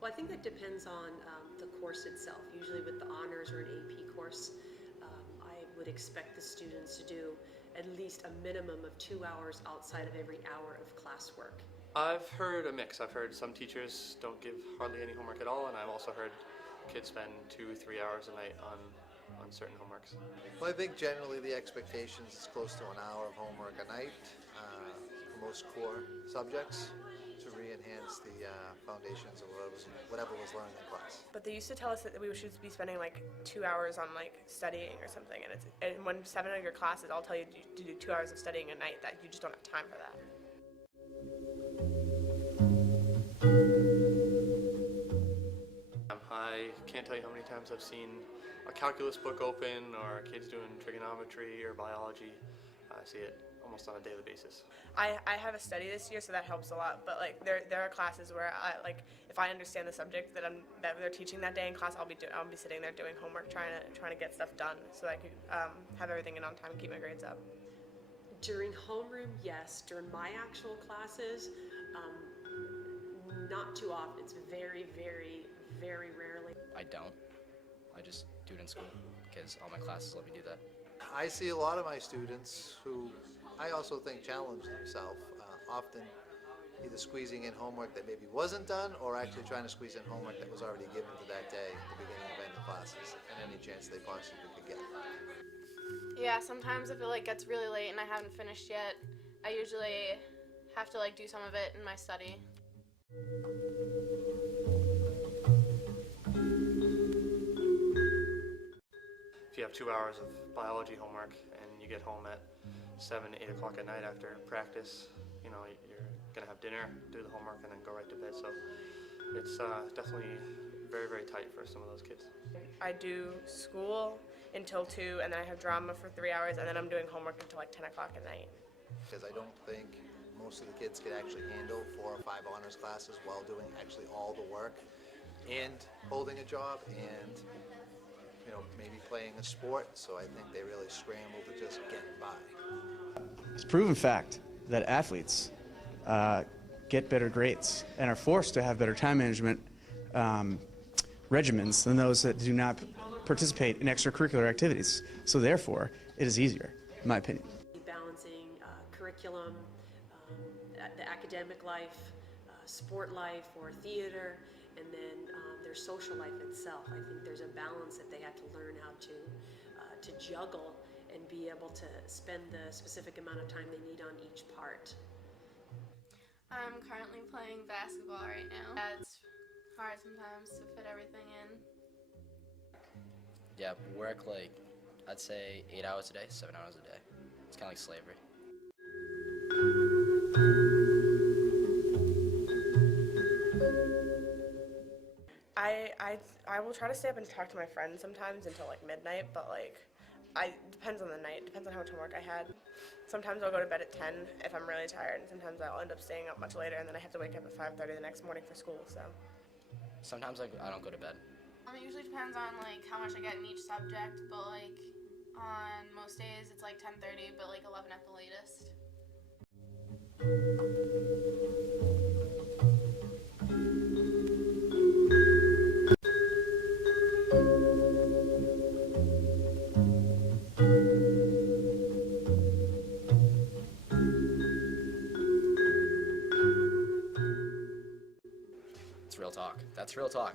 Well, I think that depends on the course itself. Usually with the honors or an AP course, I would expect the students to do at least a minimum of 2 hours outside of every hour of classwork. I've heard a mix. I've heard some teachers don't give hardly any homework at all, and I've also heard kids spend 2-3 hours a night on certain homeworks. Well, I think generally the expectations is close to an hour of homework a night for most core subjects to re-enhance the foundations of whatever was learned in class. But they used to tell us that we should be spending like 2 hours on like studying or something, and when 7 of your classes all tell you to do 2 hours of studying a night, that you just don't have time for that. I can't tell you how many times I've seen a calculus book open or kids doing trigonometry or biology. I see it almost on a daily basis. I have a study this year, so that helps a lot. But like there are classes where if I understand the subject that they're teaching that day in class, I'll be sitting there doing homework, trying to get stuff done so that I can have everything in on time and keep my grades up. During homeroom, yes. During my actual classes, not too often. It's very, very, very rarely. I don't. I just do it in school because all my classes let me do that. I see a lot of my students who I also think challenge themselves, often either squeezing in homework that maybe wasn't done or actually trying to squeeze in homework that was already given to that day at the beginning of any classes and any chance they possibly could get. Yeah, sometimes if it gets really late and I haven't finished yet, I usually have to do some of it in my study. If you have 2 hours of biology homework and you get home at 7, 8 o'clock at night after practice, you're gonna have dinner, do the homework, and then go right to bed. So it's definitely very, very tight for some of those kids. I do school until 2, and then I have drama for 3 hours, and then I'm doing homework until 10 o'clock at night. Because I don't think most of the kids could actually handle 4 or 5 honors classes while doing actually all the work and holding a job and maybe playing a sport. So I think they really scramble to just get by. It's a proven fact that athletes get better grades and are forced to have better time management regimens than those that do not participate in extracurricular activities. So therefore, it is easier, in my opinion. Balancing curriculum, the academic life, sport life or theater, and then their social life itself. I think there's a balance that they have to learn how to juggle and be able to spend the specific amount of time they need on each part. I'm currently playing basketball right now. Yeah, it's hard sometimes to fit everything in. Yeah, work I'd say 8 hours a day, 7 hours a day. It's kind of like slavery. I will try to stay up and talk to my friends sometimes until midnight, but depends on the night, depends on how much homework I had. Sometimes I'll go to bed at 10 if I'm really tired, and sometimes I'll end up staying up much later, and then I have to wake up at 5:30 the next morning for school. So Sometimes I don't go to bed. It usually depends on how much I get in each subject, but on most days it's 10:30, but 11 at the latest. It's real talk. That's real talk.